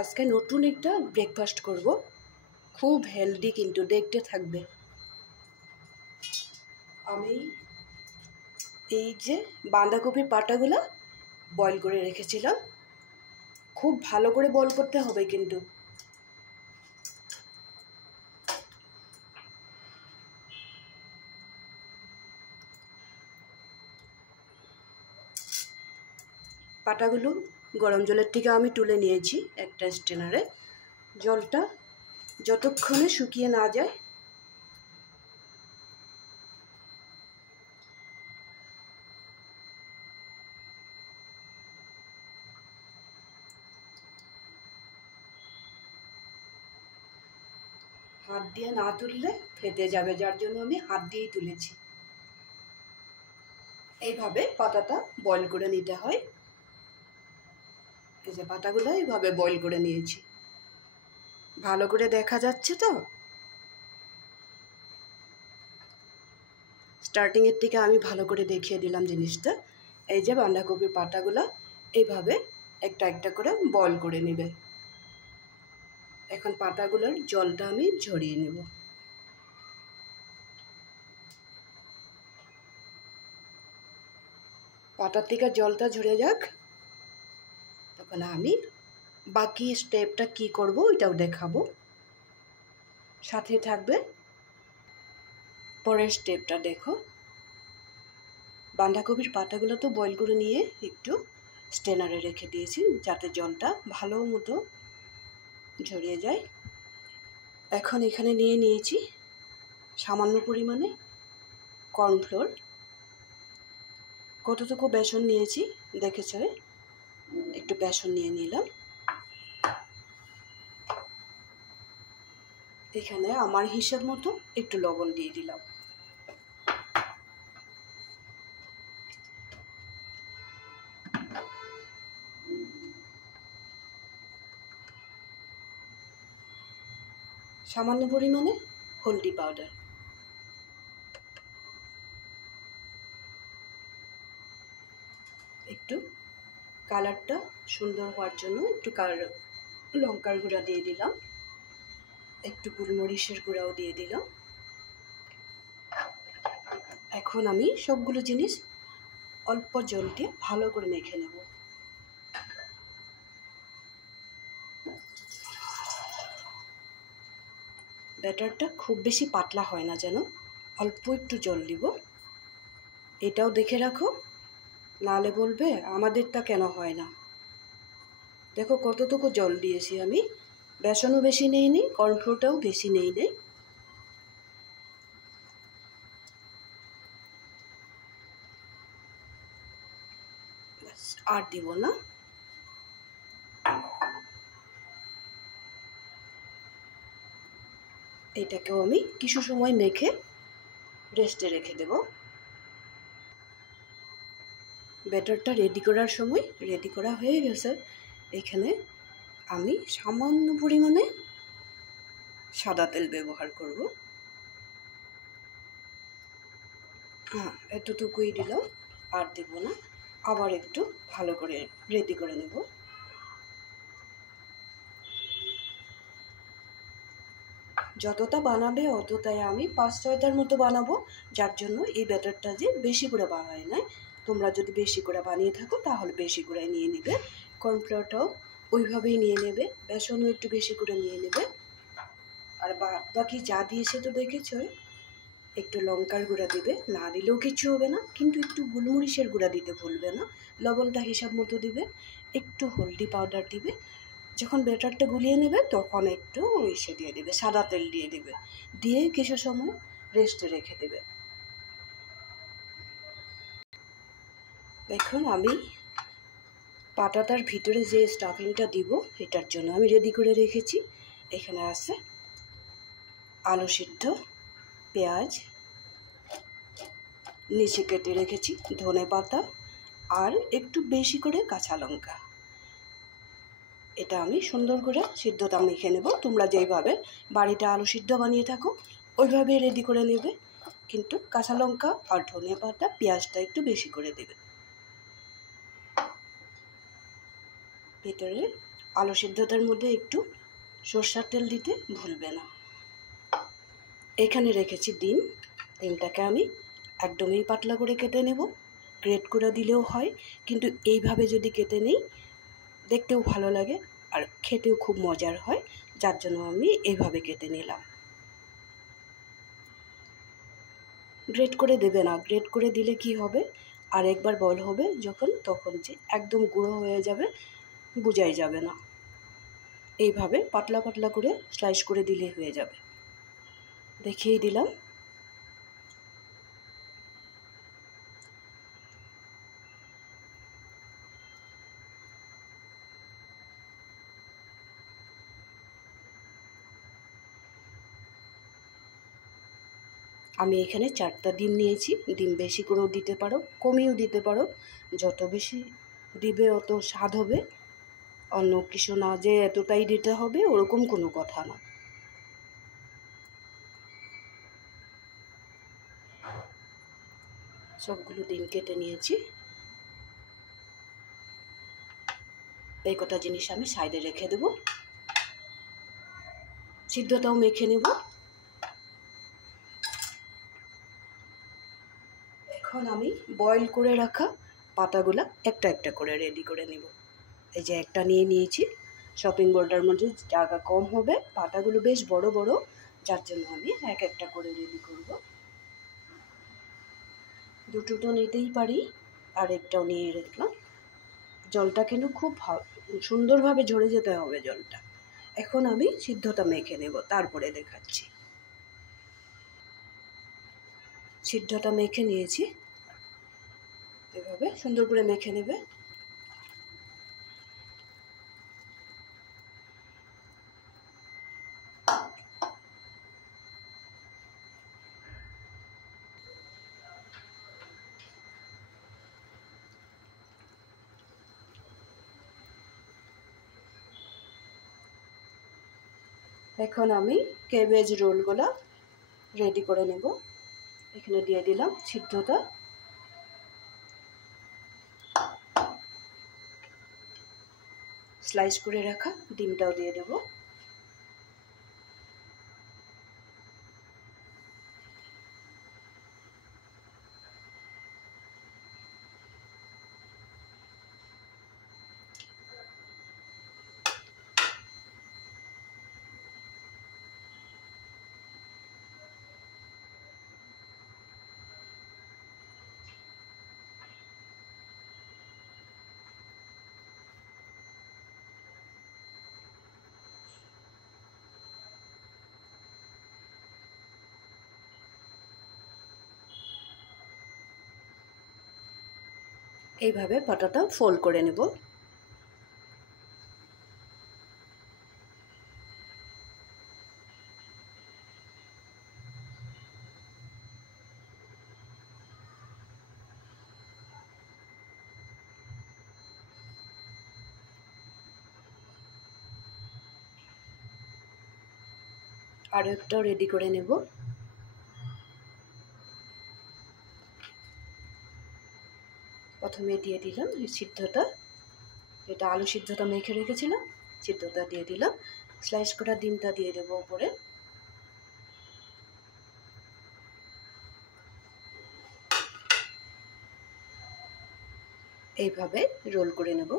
আজকে নতুন একটা ব্রেকফাস্ট করব, খুব হেলদি কিন্তু দেখতে থাকবে। আমি এই যে বাঁধাকপির পাতাগুলো বয়েল করে রেখেছিলাম, খুব ভালো করে বয়েল করতে হবে কিন্তু। পাতাগুলো গরম জলের থেকে আমি তুলে নিয়েছি একটা স্ট্রেনারে। জলটা যতক্ষণে শুকিয়ে না যায় হাত দিয়ে না তুললে ফেটে যাবে, যার জন্য আমি হাত দিয়েই তুলেছি। এইভাবে পাতাটা বয়েল করে নিতে হয়। এই যে পাতাগুলো এইভাবে বয়েল করে নিয়েছি, ভালো করে দেখা যাচ্ছে তো। স্টার্টিংয়ের থেকে আমি ভালো করে দেখিয়ে দিলাম জিনিসটা। এই যে বাঁধাকপির পাতাগুলো এইভাবে একটা একটা করে বয়েল করে নেবে। এখন পাতাগুলোর জলটা আমি ঝরিয়ে নেব। পাতার থেকে জলটা ঝরে যাক, তখন আমি বাকি স্টেপটা কি করব ওইটাও দেখাবো। সাথে থাকবে। পরের স্টেপটা দেখো। বাঁধাকপির পাতাগুলো তো বয়েল করে নিয়ে একটু স্ট্রেনারে রেখে দিয়েছি যাতে জলটা ভালো মতো ঝরিয়ে যায়। এখন এখানে নিয়ে নিয়েছি সামান্য পরিমাণে কর্নফ্লোর। কতটুকু বেসন নিয়েছি দেখেছ, একটু বেসন নিয়ে নিলাম। এখানে আমার হিসাব মতো একটু লবণ দিয়ে দিলাম। সামান্য পরিমাণে হলদি পাউডার। একটু কালারটা সুন্দর হওয়ার জন্য একটু লঙ্কার গুঁড়া দিয়ে দিলাম, একটু গোলমরিচের গুঁড়াও দিয়ে দিলাম। এখন আমি সবগুলো জিনিস অল্প জল দিয়ে ভালো করে মেখে নেব। ব্যাটারটা খুব বেশি পাতলা হয় না যেন, অল্প একটু জল দিব। এটাও দেখে রাখো, নাহলে বলবে আমাদেরটা কেন হয় না। দেখো কতটুকু জল দিয়েছি আমি, বেসনও বেশি নেইনি, কর্নফ্লোরটাও বেশি নেইনি। আর দিব না। এটাকেও আমি কিছু সময় মেখে রেস্টে রেখে দেব। ব্যাটারটা রেডি করা হয়ে গেছে। এখানে আমি সামান্য পরিমাণে সাদা তেল ব্যবহার করব। এতটুকুই দিলাম, আর দেব না। আবার একটু ভালো করে রেডি করে নেব। যতটা বানাবে অতটাই আমি 5-6টার মতো বানাবো, যার জন্য এই ব্যাটারটা যে বেশি করে বানাই নাই। তোমরা যদি বেশি করে বানিয়ে থাকো তাহলে বেশি করে নিয়ে নেবে। কর্নফ্লাওয়ারটাও ওইভাবেই নিয়ে নেবে, বেসনও একটু বেশি করে নিয়ে নেবে। আর বাকি যা দিয়েছে তো দেখেছো। একটু লঙ্কার গুঁড়া দিবে, না দিলেও কিছু হবে না, কিন্তু একটু গোলমরিচের গুঁড়া দিতে ভুলবে না। লবণটা হিসাব মতো দিবে, একটু হলদি পাউডার দিবে। যখন ব্যাটারটা গুলিয়ে নেবে তখন একটু ইসে দিয়ে দেবে, সাদা তেল দিয়ে দেবে, দিয়ে কিছু সময় রেস্টে রেখে দেবে। এখন আমি পাতাটার ভিতরে যে স্টাফিংটা দিব এটার জন্য আমি রেডি করে রেখেছি। এখানে আছে আলু সিদ্ধ, পেঁয়াজ, নিচে কেটে রেখেছি ধনে পাতা, আর একটু বেশি করে কাঁচা লঙ্কা। এটা আমি সুন্দর করে সিদ্ধটা মেখে নেব। তোমরা যেইভাবে বাড়িতে আলু সিদ্ধ বানিয়ে থাকো ওইভাবে রেডি করে নেবে, কিন্তু কাঁচা লঙ্কা আর ধনে পাতা পেঁয়াজটা একটু বেশি করে দেবে। ভিতরে আলু সিদ্ধটার মধ্যে একটু সরষের তেল দিতে ভুলবে না। এখানে রেখেছি ডিম। ডিমটাকে আমি একদমই পাতলা করে কেটে নেব। গ্রেট করে দিলেও হয়, কিন্তু এইভাবে যদি কেটে নিই দেখতেও ভালো লাগে আর খেতেও খুব মজার হয়, যার জন্য আমি এইভাবে কেটে নিলাম। গ্রেট করে দেবে না, গ্রেট করে দিলে কি হবে, আর একবার বল হবে যখন, তখন যে একদম গুঁড়ো হয়ে যাবে, বোঝাই যাবে না। এইভাবে পাতলা পাতলা করে স্লাইস করে দিলে হয়ে যাবে। দেখিয়ে দিলাম। আমি এখানে 4টা ডিম নিয়েছি। ডিম বেশি করেও দিতে পারো, কমিয়েও দিতে পারো, যত বেশি দিবে অত স্বাদ হবে। অন্য কিছু না যে এতটাই দিতে হবে ওরকম কোনো কথা না। সবগুলো ডিম কেটে নিয়েছি। এই কটা জিনিস আমি সাইডে রেখে দেব। সিদ্ধটাও মেখে নেব। এখন আমি বয়েল করে রাখা পাতাগুলা একটা একটা করে রেডি করে নেব। এই যে একটা নিয়ে নিয়েছি। শপিং বোর্ডের মধ্যে জায়গা কম হবে, পাতাগুলো বেশ বড় বড়, যার জন্য আমি এক একটা করে রেডি করব। দুটো তো নিতেই পারি, আর একটাও নিয়ে রাখলাম। জলটা কিন্তু খুব সুন্দরভাবে ঝরে যেতে হবে জলটা। এখন আমি সিদ্ধটা মেখে নেব, তারপরে দেখাচ্ছি। সিদ্ধটা মেখে নিয়েছি, এভাবে সুন্দর করে মেখে নেবে। এখন আমি ক্যাবেজ রোলগুলো রেডি করে নেব। এখানে দিয়ে দিলাম সিদ্ধটা। স্লাইস করে রাখা ডিমটাও দিয়ে দেব। এইভাবে পাতাটা ফোল্ড করে নেব। আরও একটা রেডি করে নেব। প্রথমে দিয়ে দিলাম এই সিদ্ধটা, যেটা আলু সিদ্ধটা মেখে রেখেছিলাম, সিদ্ধটা দিয়ে দিলাম। স্লাইস করা ডিমটা দিয়ে দেবো উপরে। এইভাবে রোল করে নেব।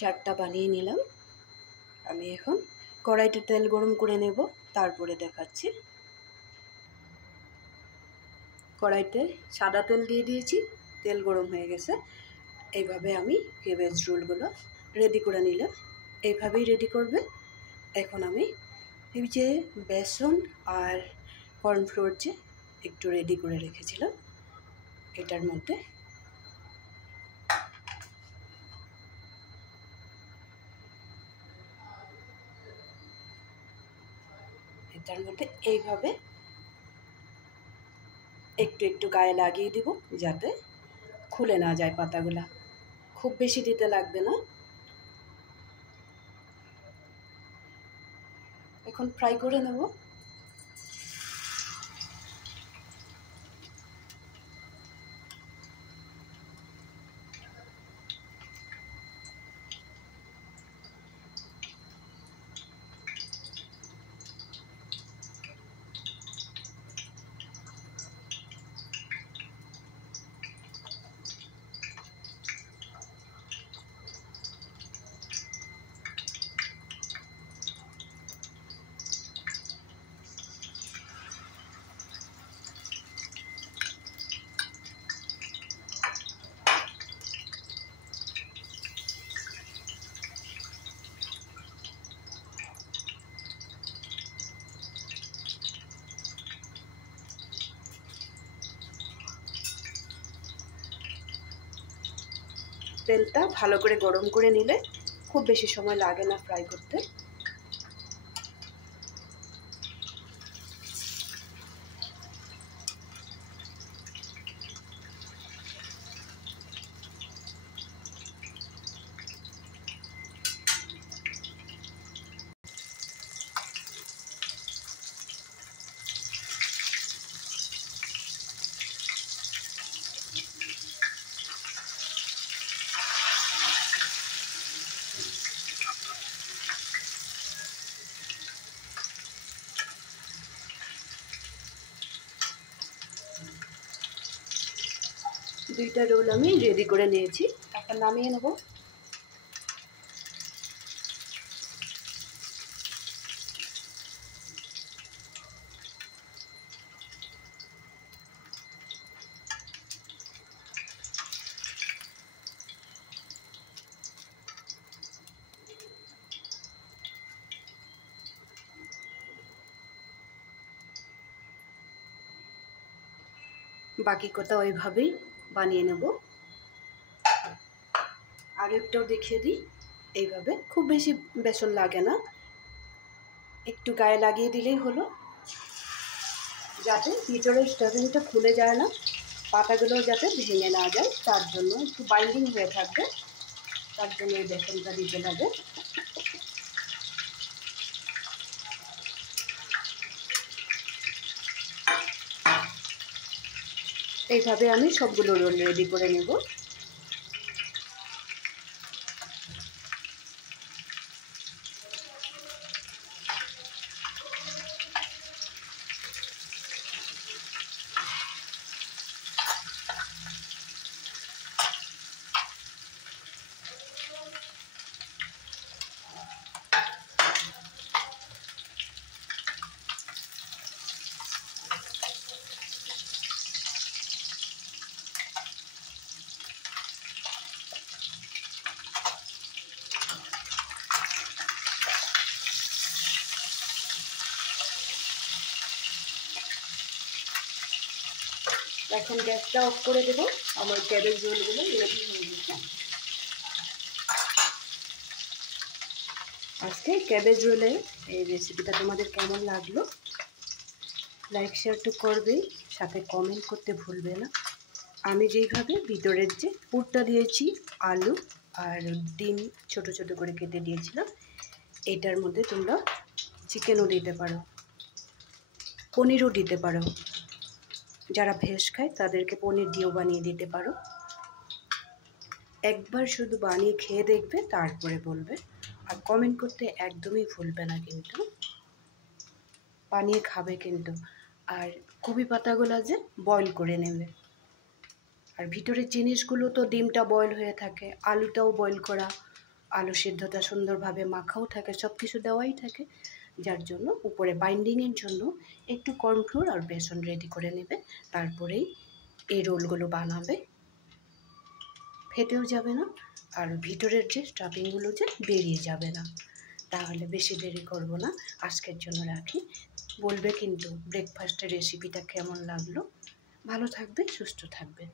চারটা বানিয়ে নিলাম। আমি এখন কড়াইতে তেল গরম করে নেব, তারপরে দেখাচ্ছি। কড়াইতে সাদা তেল দিয়ে দিয়েছি, তেল গরম হয়ে গেছে। এইভাবে আমি ক্যাবেজ রোলগুলো রেডি করে নিলাম। এইভাবেই রেডি করবে। এখন আমি এই যে বেসন আর কর্নফ্লোর যে একটু রেডি করে রেখেছিলাম, এটার মধ্যে এইভাবে একটু একটু গায়ে লাগিয়ে দিব, যাতে খুলে না যায় পাতাগুলা। খুব বেশি দিতে লাগবে না। এখন ফ্রাই করে নেব। তেলটা ভালো করে গরম করে নিলে খুব বেশি সময় লাগে না ফ্রাই করতে। দুইটা রোল আমি রেডি করে নিয়েছি, এখন নামিয়ে নেব। বাকি কথা ওইভাবেই বানিয়ে নেব। আর একটাও দেখিয়ে দিই। এইভাবে খুব বেশি বেসন লাগে না, একটু গায়ে লাগিয়ে দিলেই হলো, যাতে ভিতরের স্টাফিংটা খুলে যায় না, পাতাগুলো যাতে ভেঙে না যায়, তার জন্য একটু বাইন্ডিং হয়ে থাকবে, তার জন্য এই বেসনটা দিতে হবে। এইভাবে আমি সবগুলো রোল রেডি করে নেব। এখন গ্যাসটা অফ করে দেবো। আমার ক্যাবেজ রোলগুলো রেডি হয়ে গেছে। আজকে ক্যাবেজ রোলের এই রেসিপিটা তোমাদের কেমন লাগলো, লাইক শেয়ার তো করবেই, সাথে কমেন্ট করতে ভুলবে না। আমি যেইভাবে ভিতরের যে পুরটা দিয়েছি, আলু আর ডিম ছোট ছোট করে কেটে দিয়েছিলাম, এটার মধ্যে তোমরা চিকেনও দিতে পারো, পনিরও দিতে পারো। যারা ভেজ খায় তাদেরকে পনির দিয়েও বানিয়ে দিতে পারো। একবার শুধু বানিয়ে খেয়ে দেখবে, তারপরে বলবে। আর কমেন্ট করতে একদমই ভুলবে না কিন্তু, বানিয়ে খাবে কিন্তু। আর কপি পাতাগুলো যে বয়েল করে নেবে। আর ভিতরের জিনিসগুলো তো ডিমটা বয়েল হয়ে থাকে, আলুটাও বয়েল করা, আলু সিদ্ধটা সুন্দরভাবে মাখাও থাকে, সব কিছু দেওয়াই থাকে। যার জন্য উপরে বাইন্ডিংয়ের জন্য একটু কর্নফ্লোর আর বেসন রেডি করে নেবে, তারপরেই এই রোলগুলো বানাবে। ফেটেও যাবে না আর ভিতরের যে স্টাফিংগুলো যে বেরিয়ে যাবে না। তাহলে বেশি দেরি করব না, আজকের জন্য রাখি। বলবে কিন্তু ব্রেকফাস্টের রেসিপিটা কেমন লাগলো। ভালো থাকবে, সুস্থ থাকবে।